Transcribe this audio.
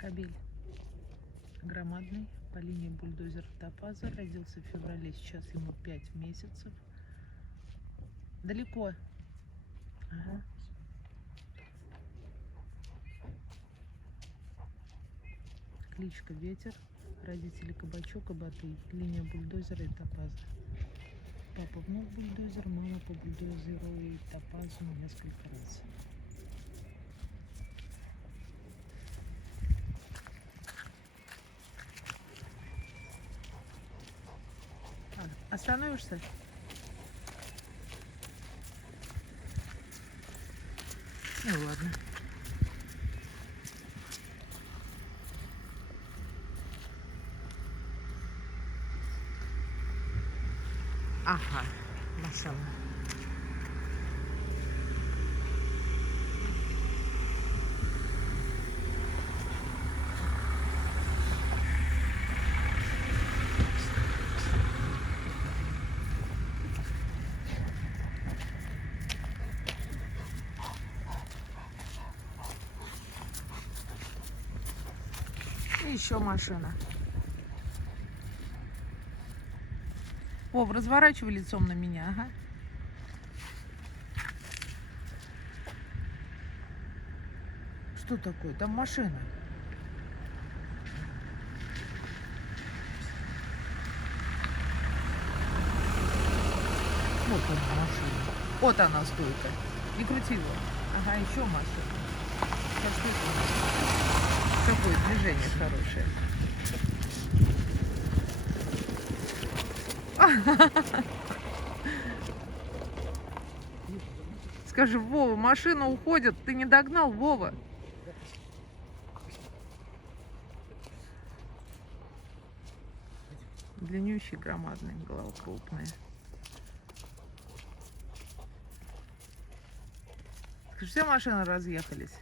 Кабель громадный по линии бульдозера Топаза. Родился в феврале, сейчас ему 5 месяцев. Далеко. Ага. Кличка Ветер. Родители Кабачок и Батый. Линия бульдозера и Топаза. Папа внук бульдозер, мама по бульдозеру и Топазу несколько раз. Остановишься? Ну ладно. Ага, машина. И еще машина. Вов, разворачивай лицом на меня, ага. Что такое? Там машина. Вот она машина. Вот она стойка. Не крути его. Ага, еще машина. Сейчас что это? Какое движение хорошее. Скажи, Вова, машина уходит. Ты не догнал, Вова? Длиннющий, громадный, голова крупная. Все машины разъехались.